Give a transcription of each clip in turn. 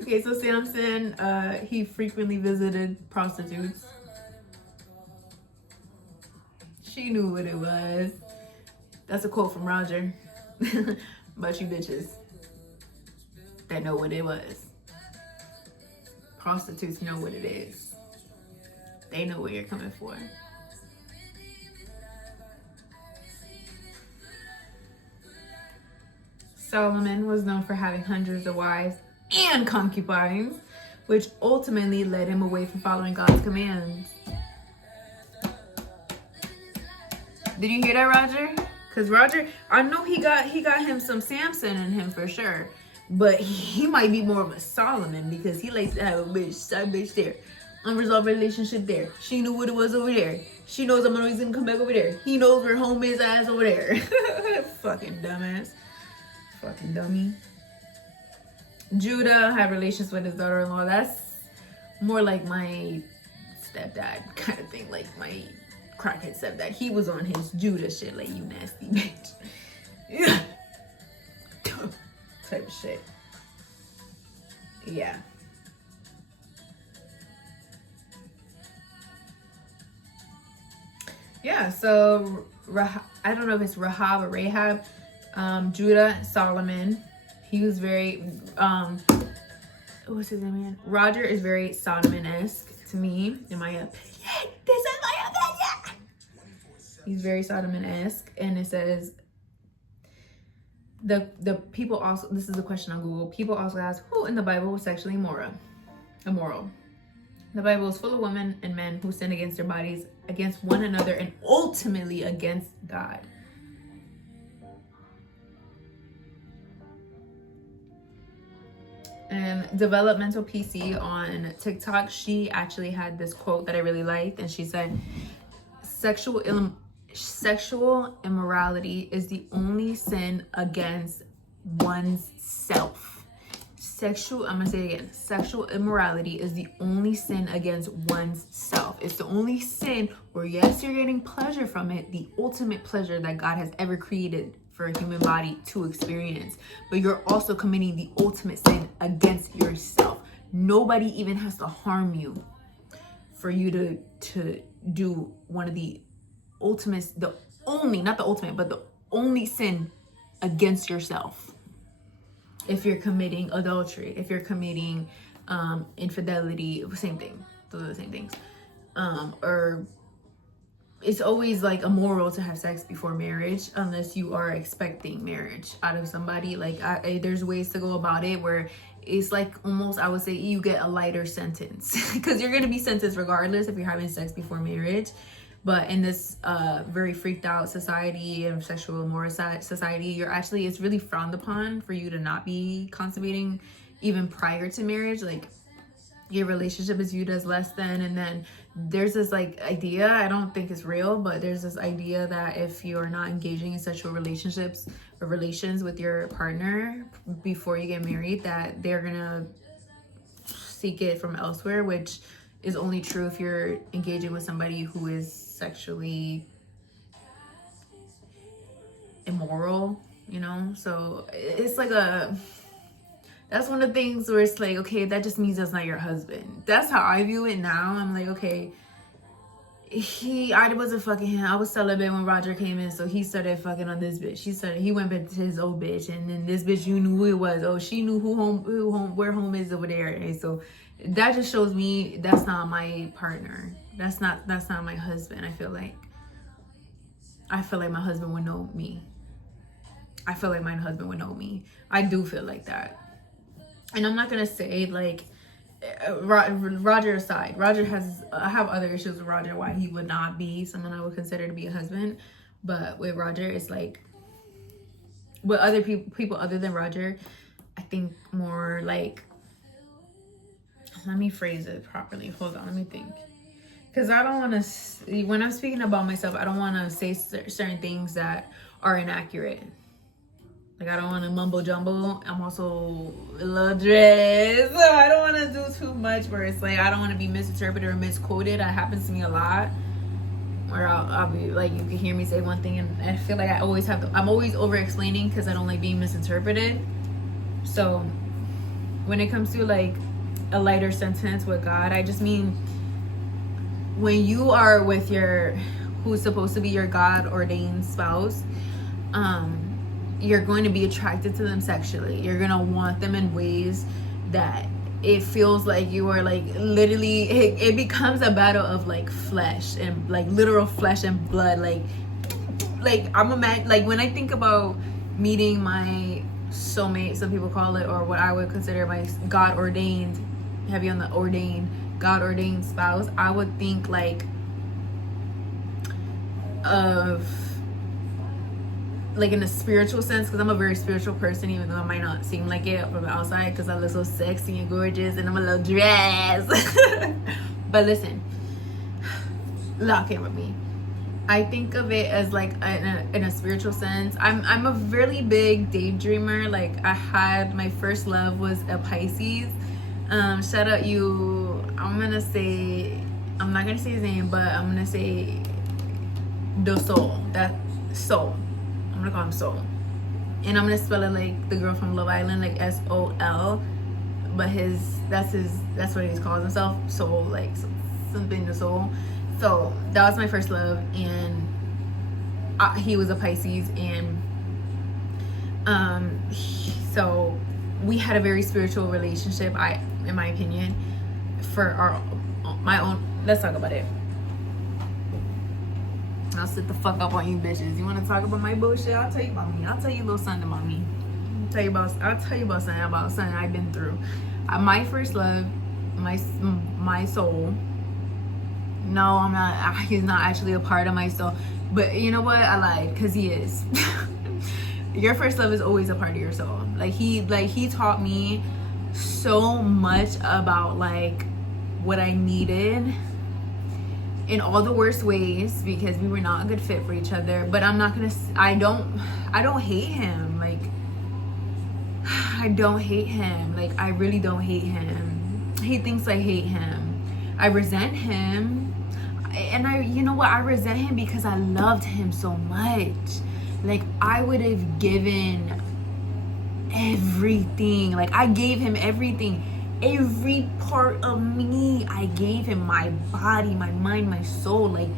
Okay, so Samson, he frequently visited prostitutes. She knew what it was. That's a quote from Roger. But you bitches that know what it was. Prostitutes know what it is. They know what you're coming for. Solomon was known for having hundreds of wives and concubines, which ultimately led him away from following God's commands. Did you hear that, Roger? Because Roger, I know he got him some Samson in him for sure, but he might be more of a Solomon because he likes to have a bitch, side bitch there, unresolved relationship there. She knew what it was over there. She knows I'm always gonna come back over there. He knows where home is ass over there. Fucking dumbass. Fucking dummy. Judah had relations with his daughter-in-law. That's more like my stepdad kind of thing, like my crackhead stepdad. He was on his Judah shit, like, you nasty bitch. Yeah. Type of shit. Yeah. Yeah, so I don't know if it's Rahab or Rahab. Judah, Solomon. He was very what's his name again? Roger is very Solomon-esque to me, in my opinion. This is my opinion. He's very Solomon-esque, and it says the people also. This is a question on Google. People also ask who in the Bible was sexually immoral. The Bible is full of women and men who sin against their bodies, against one another, and ultimately against God. And Developmental PC on TikTok, she actually had this quote that I really liked, and she said, sexual immorality is the only sin against one's self. I'm gonna say it again. Sexual immorality is the only sin against one's self. It's the only sin where, yes, you're getting pleasure from it, the ultimate pleasure that God has ever created for a human body to experience, but you're also committing the ultimate sin against yourself. Nobody even has to harm you for you to do one of the ultimates, not the ultimate, but the only sin against yourself. If you're committing adultery, if you're committing infidelity, same thing. Those are the same things. Or it's always like immoral to have sex before marriage unless you are expecting marriage out of somebody. Like there's ways to go about it where it's like almost, I would say, you get a lighter sentence because you're going to be sentenced regardless if you're having sex before marriage. But in this very freaked out society and sexual immoral society, it's really frowned upon for you to not be consummating even prior to marriage. Like your relationship is viewed as less than, and then there's this like idea, I don't think it's real, but there's this idea that if you're not engaging in sexual relationships or relations with your partner before you get married, that they're gonna seek it from elsewhere, which is only true if you're engaging with somebody who is sexually immoral, you know? So it's like that's one of the things where it's like, okay, that just means that's not your husband. That's how I view it now. I'm like, okay, I wasn't fucking him. I was celibate when Roger came in, so he started fucking on this bitch. He went back to his old bitch, and then this bitch, you knew who it was. Oh, she knew where home is over there. And so that just shows me that's not my partner. That's not my husband. I feel like my husband would know me. I feel like my husband would know me. I do feel like that. And I'm not gonna say like Roger aside. I have other issues with Roger why he would not be someone I would consider to be a husband. But with Roger, it's like with other people other than Roger, I think more like, let me phrase it properly. Hold on, let me think. Because I don't want to, when I'm speaking about myself, I don't want to say certain things that are inaccurate. Like, I don't want to mumbo jumbo. I'm also a little dress. So I don't want to do too much where it's like, I don't want to be misinterpreted or misquoted. That happens to me a lot. Where I'll be like, you can hear me say one thing and I feel like I'm always over explaining because I don't like being misinterpreted. So when it comes to like a lighter sentence with God, I just mean when you are with your, who's supposed to be your God ordained spouse, you're going to be attracted to them sexually. You're going to want them in ways that it feels like you are like literally, it becomes a battle of like flesh and like literal flesh and blood. Like I'm a man, like when I think about meeting my soulmate, some people call it, or what I would consider my God ordained, heavy on the ordained, God ordained spouse, I would think like of like in a spiritual sense, because I'm a very spiritual person, even though I might not seem like it from the outside because I look so sexy and gorgeous and I'm a little dress. But listen, lock in with me. I think of it as like in a spiritual sense. I'm a really big daydreamer. Like I had, my first love was a Pisces. Shout out you, I'm not gonna say his name, but I'm gonna say the soul, that soul. I'm gonna call him Soul, and I'm gonna spell it like the girl from Love Island, like S-O-L, but that's what he calls himself, Soul, like something to Soul. So that was my first love, and he was a Pisces, and so we had a very spiritual relationship, in my opinion, for my own. Let's talk about it. I'll sit the fuck up on you bitches. You want to talk about my bullshit? I'll tell you about me. I'll tell you a little something about me. I'll tell you about something I've been through. My first love, my soul. No, I'm not. He's not actually a part of my soul. But you know what? I lied, because he is. Your first love is always a part of your soul. Like he taught me so much about like what I needed in all the worst ways, because we were not a good fit for each other. But I don't hate him. Like I don't hate him. Like I really don't hate him. He thinks I hate him. I resent him. And you know what? I resent him because I loved him so much. Like I would have given everything. Like I gave him everything. Every part of me, I gave him, my body, my mind, my soul. Like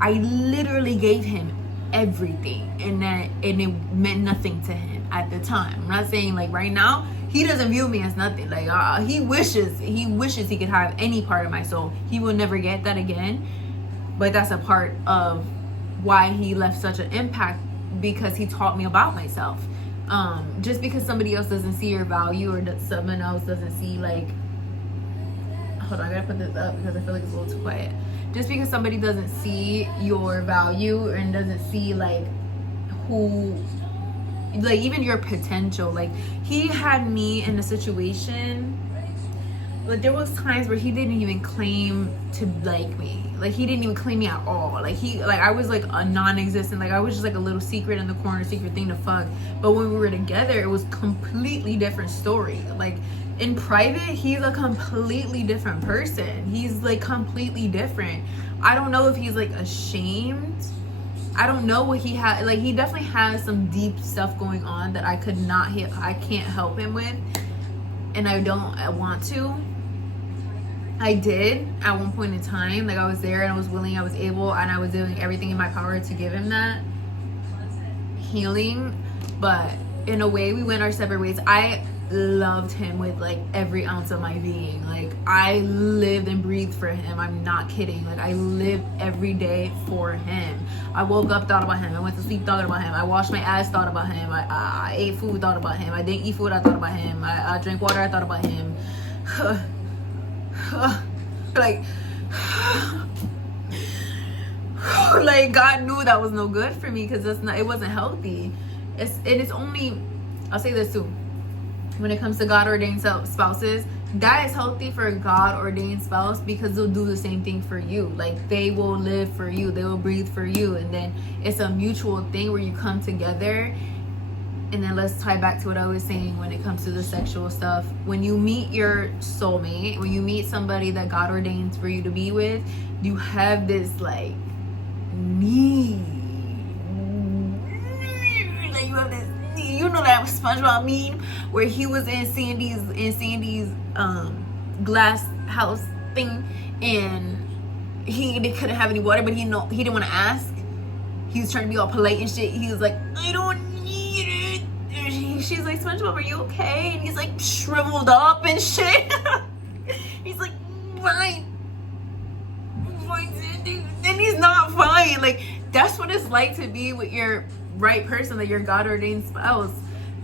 I literally gave him everything, and it meant nothing to him at the time. I'm not saying like right now he doesn't view me as nothing. Like he wishes he could have any part of my soul. He will never get that again, but that's a part of why he left such an impact, because he taught me about myself. Just because somebody else doesn't see your value, or that someone else doesn't see like, hold on, I gotta put this up because I feel like it's a little too quiet. Just because somebody doesn't see your value and doesn't see like who, like even your potential. Like he had me in a situation, like there was times where he didn't even claim to like me. Like he didn't even claim me at all. Like I was like a non-existent. Like I was just like a little secret in the corner, secret thing to fuck. But when we were together, it was completely different story. Like in private, he's a completely different person. He's like completely different. I don't know if he's like ashamed. I don't know what he had. Like he definitely has some deep stuff going on that I can't help him with, and I want to. I did at one point in time. Like I was there and I was willing, I was able, and I was doing everything in my power to give him that healing. But in a way, we went our separate ways. I loved him with like every ounce of my being. Like I lived and breathed for him. I'm not kidding. Like I lived every day for him. I woke up, thought about him. I went to sleep, thought about him. I washed my ass, thought about him. I ate food, thought about him. I didn't eat food, I thought about him. I drank water, I thought about him. Like like God knew that was no good for me, because it wasn't healthy. It's only, I'll say this too, when it comes to God ordained spouses, that is healthy for a God ordained spouse, because they'll do the same thing for you. Like they will live for you, they will breathe for you, and then it's a mutual thing where you come together. And then let's tie back to what I was saying when it comes to the sexual stuff. When you meet your soulmate, when you meet somebody that God ordains for you to be with, you have this like need. Like you have this, you know know that SpongeBob meme where he was in Sandy's glass house thing, and they couldn't have any water, but he didn't want to ask. He was trying to be all polite and shit. He was like, I don't need it. And she's like, SpongeBob, are you okay? And he's like shriveled up and shit. He's like, fine. And he's not fine. Like, that's what it's like to be with your right person, like your God ordained spouse,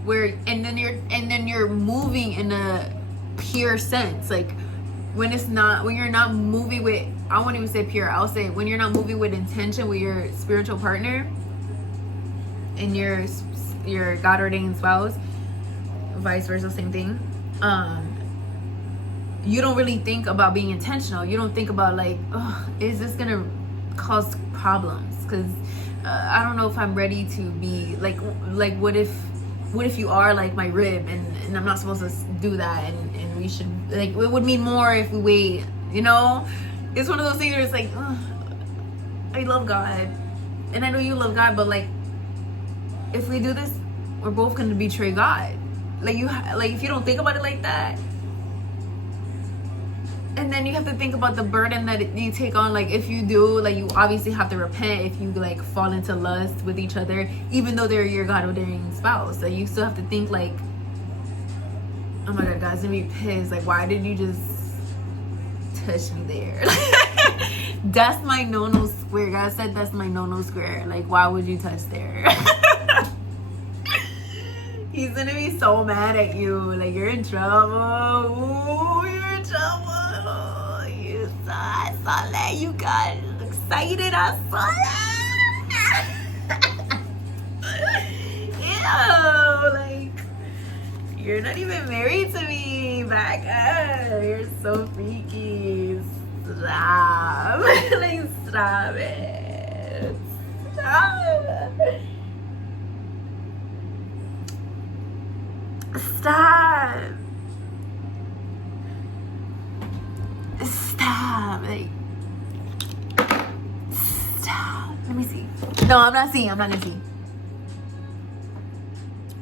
and then you're moving in a pure sense. Like when you're not moving with, I won't even say pure, I'll say when you're not moving with intention with your spiritual partner and your God ordained spouse, vice versa, same thing. You don't really think about being intentional. You don't think about like, oh, is this gonna cause problems? Because I don't know if I'm ready to be like what if you are like my rib and I'm not supposed to do that, and we should, like, it would mean more if we wait, you know? It's one of those things where it's like, I love God and I know you love God, but like if we do this, we're both gonna betray God. Like if you don't think about it like that, and then you have to think about the burden that you take on. Like if you do, like, you obviously have to repent if you like fall into lust with each other, even though they're your God ordained spouse. So you still have to think like, oh my God, God's gonna be pissed. Like, why did you just touch me there? That's my no square. God said that's my no square. Like, why would you touch there? He's gonna be so mad at you. Like, you're in trouble. Ooh, you're in trouble. I saw that. You got excited. I saw that. Ew, like, you're not even married to me. Back up. You're so freaky. Stop. Like, stop it. Stop. Stop. Stop. Like, stop. Let me see. No, I'm not seeing. I'm not gonna see.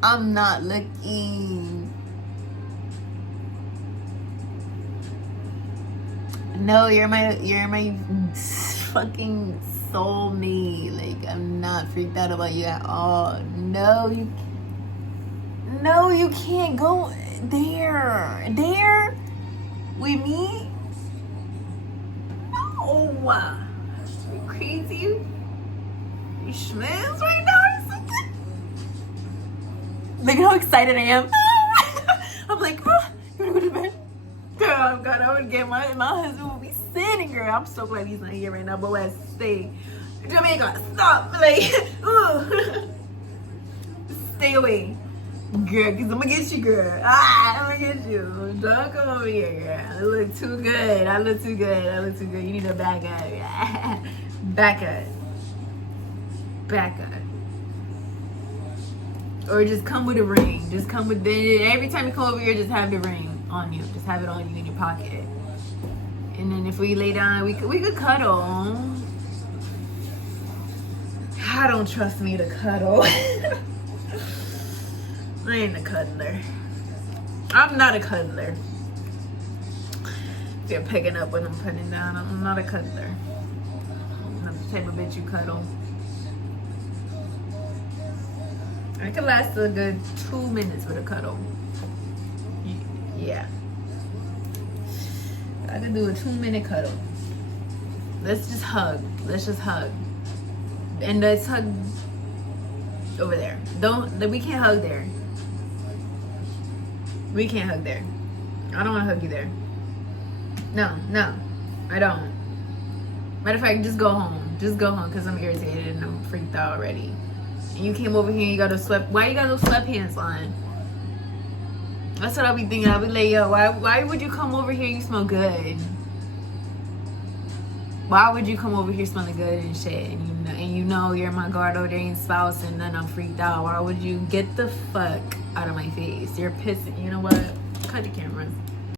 I'm not looking. No, you're my fucking soulmate. Like, I'm not freaked out about you at all. No, you can't go there. There with me? No. Are you crazy? You schmizz right now or something? Look at how excited I am. I'm like, oh, you wanna go to bed? Girl, God, I would get my husband would be sitting, girl. I'm so glad he's not here right now, but let's stay. Jamaica, stop. Like, stay away. Girl, because I'm going to get you, girl. I'm going to get you. Don't come over here, girl. I look too good. I look too good. You need to back up. Back up. Or just come with a ring. Just come with every time you come over here, just have the ring on you. Just have it on you in your pocket. And then if we lay down, we could cuddle. I don't trust me to cuddle. I ain't a cuddler. I'm not a cuddler. If you're picking up when I'm putting down, I'm not a cuddler. I'm not the type of bitch you cuddle. I could last a good 2 minutes with a cuddle. Yeah. I could do a 2-minute cuddle. Let's just hug. And let's hug over there. We can't hug there. We can't hug there. I don't want to hug you there. No, I don't. Matter of fact, just go home. Just go home because I'm irritated and I'm freaked out already. And you came over here and you got why you got those sweatpants on? That's what I'll be thinking. I'll be like, yo, why would you come over here? You smell good. Why would you come over here smelling good and shit? And you know you're my God ordained spouse, and then I'm freaked out. Why would you get the fuck out of my face? You're pissing. You know what? Cut the cameras.